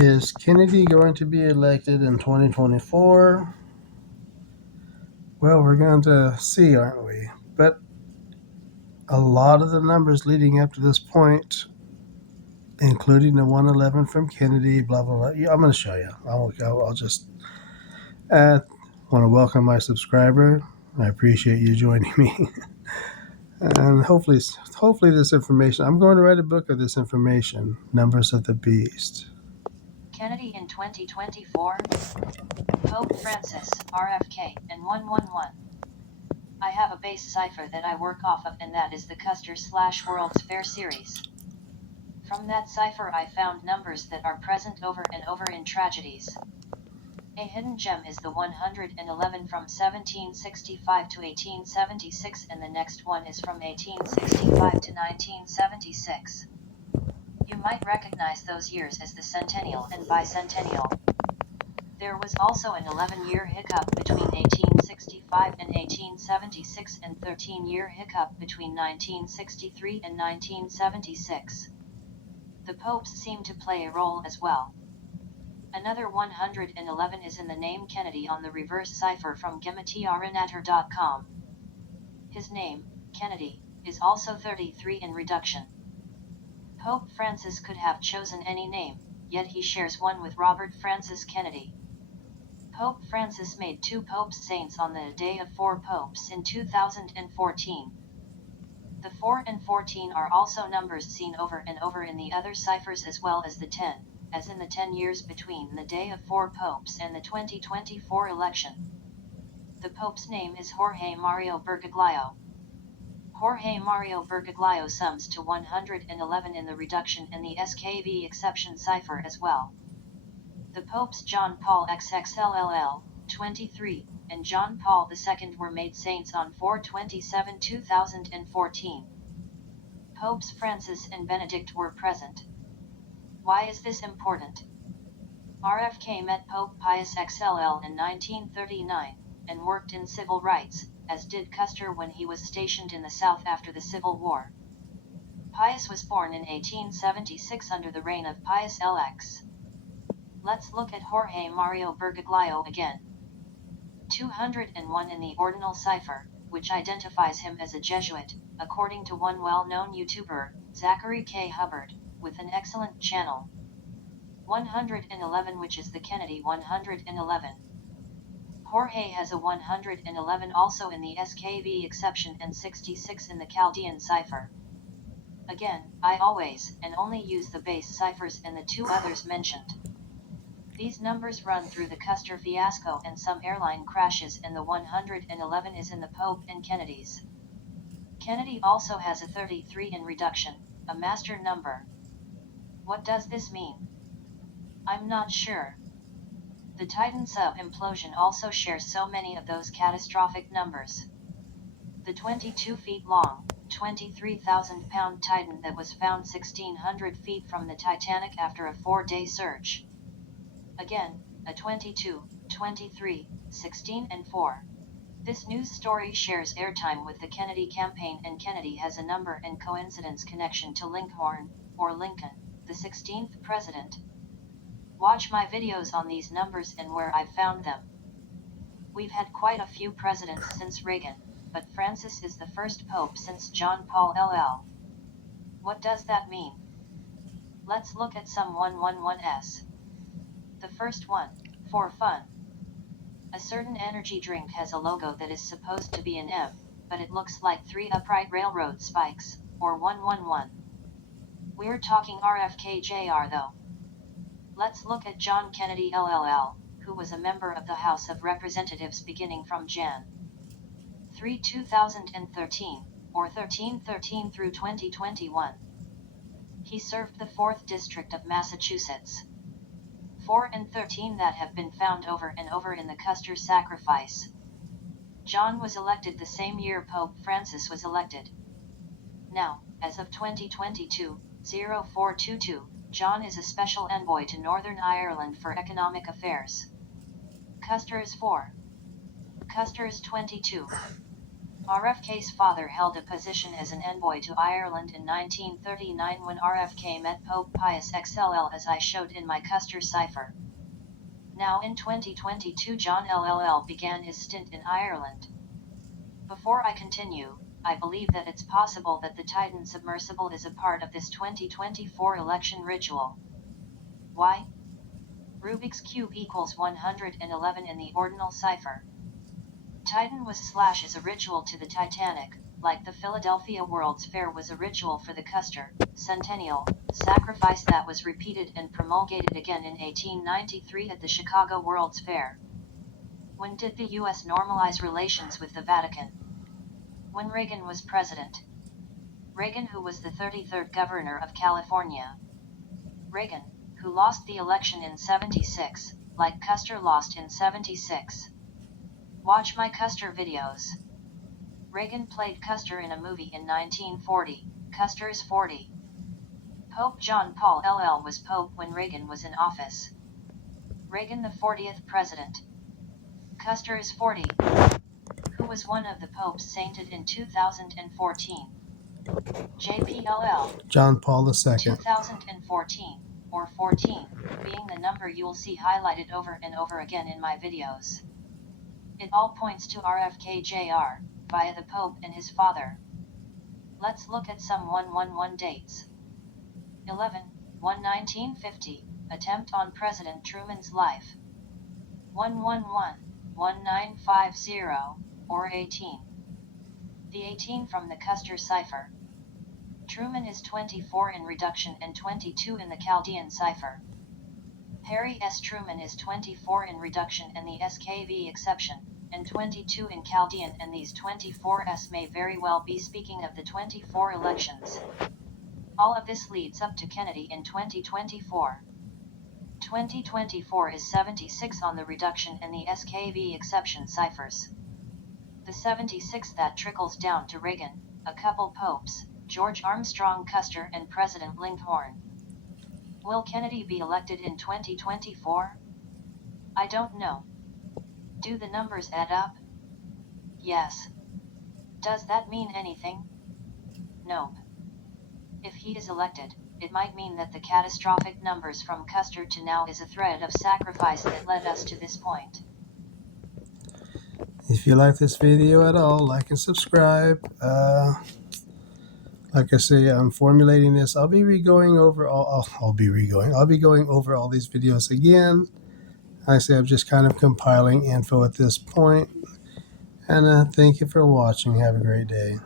Is Kennedy going to be elected in 2024? Well, we're going to see, aren't we? But a lot of the numbers leading up to this point, including the 111 from Kennedy, blah, blah, blah. Yeah, I'm going to show you. I'll just want to welcome my subscriber. I appreciate you joining me. And hopefully this information, I'm going to write a book of this information, Numbers of the Beast. Kennedy in 2024, Pope Francis, RFK, and 111. I have a base cipher that I work off of, and that is the Custer/World's Fair series. From that cipher I found numbers that are present over and over in tragedies. A hidden gem is the 111 from 1765 to 1876, and the next one is from 1865 to 1976. You might recognize those years as the centennial and bicentennial. There was also an 11-year hiccup between 1865 and 1876 and 13-year hiccup between 1963 and 1976. The popes seem to play a role as well. Another 111 is in the name Kennedy on the reverse cipher from GematRNatter.com. His name, Kennedy, is also 33 in reduction. Pope Francis could have chosen any name, yet he shares one with Robert Francis Kennedy. Pope Francis made 2 popes saints on the day of 4 popes in 2014. The 4 and 14 are also numbers seen over and over in the other ciphers, as well as the 10, as in the 10 years between the day of 4 popes and the 2024 election. The pope's name is Jorge Mario Bergoglio. Jorge Mario Bergoglio sums to 111 in the reduction and the SKV exception cipher as well. The popes John Paul XXLLL, 23, and John Paul II were made saints on 4/27/2014. Popes Francis and Benedict were present. Why is this important? RFK met Pope Pius XLL in 1939, and worked in civil rights, as did Custer when he was stationed in the South after the Civil War. Pius was born in 1876 under the reign of Pius LX. Let's look at Jorge Mario Bergoglio again. 201 in the ordinal cipher, which identifies him as a Jesuit, according to one well-known YouTuber, Zachary K. Hubbard, with an excellent channel. 111, which is the Kennedy 111. Jorge has a 111 also in the SKV exception and 66 in the Chaldean cipher. Again, I always and only use the base ciphers and the 2 others mentioned. These numbers run through the Custer fiasco and some airline crashes, and the 111 is in the Pope and Kennedy's. Kennedy also has a 33 in reduction, a master number. What does this mean? I'm not sure. The Titan sub implosion also shares so many of those catastrophic numbers. The 22 feet long, 23,000-pound Titan that was found 1,600 feet from the Titanic after a 4-day search. Again, a 22, 23, 16 and 4. This news story shares airtime with the Kennedy campaign, and Kennedy has a number and coincidence connection to Lincoln, or Lincoln, the 16th president. Watch my videos on these numbers and where I've found them. We've had quite a few presidents since Reagan, but Francis is the first pope since John Paul LL. What does that mean? Let's look at some 111s. The first one, for fun. A certain energy drink has a logo that is supposed to be an M, but it looks like 3 upright railroad spikes, or 111. We're talking RFK Jr. though. Let's look at John Kennedy LLL, who was a member of the House of Representatives beginning from Jan. 3 2013, or 1313 through 2021. He served the 4th District of Massachusetts. 4 and 13 that have been found over and over in the Custer sacrifice. John was elected the same year Pope Francis was elected. Now, as of 2022, 0422, John is a special envoy to Northern Ireland for economic affairs. Custer is 4. Custer is 22. RFK's father held a position as an envoy to Ireland in 1939 when RFK met Pope Pius XLL, as I showed in my Custer cipher. Now in 2022 John LLL began his stint in Ireland. Before I continue, I believe that it's possible that the Titan submersible is a part of this 2024 election ritual. Why? Rubik's Cube equals 111 in the ordinal cipher. Titan was slash is a ritual to the Titanic, like the Philadelphia World's Fair was a ritual for the Custer Centennial sacrifice that was repeated and promulgated again in 1893 at the Chicago World's Fair. When did the U.S. normalize relations with the Vatican? When Reagan was president. Reagan, who was the 33rd governor of California. Reagan, who lost the election in 76, like Custer lost in 76. Watch my Custer videos. Reagan played Custer in a movie in 1940, Custer is 40. Pope John Paul LL was Pope when Reagan was in office. Reagan the 40th president. Custer is 40. Who was one of the popes sainted in 2014? JPLL. John Paul II. 2014, or 14, being the number you'll see highlighted over and over again in my videos. It all points to RFK Jr., via the Pope and his father. Let's look at some 111 dates. 11/1/1950, attempt on President Truman's life. 111/1950, or 18. The 18 from the Custer cipher. Truman is 24 in reduction and 22 in the Chaldean cipher. Harry S. Truman is 24 in reduction and the SKV exception, and 22 in Chaldean, and these 24s may very well be speaking of the 24 elections. All of this leads up to Kennedy in 2024. 2024 is 76 on the reduction and the SKV exception ciphers. The 76 that trickles down to Reagan, a couple popes, George Armstrong Custer and President Lincoln. Will Kennedy be elected in 2024? I don't know. Do the numbers add up? Yes. Does that mean anything? Nope. If he is elected, it might mean that the catastrophic numbers from Custer to now is a thread of sacrifice that led us to this point. If you like this video at all, like and subscribe. Like I say, I'm formulating this. I'll be going over all these videos again. I say I'm just kind of compiling info at this point. And thank you for watching. Have a great day.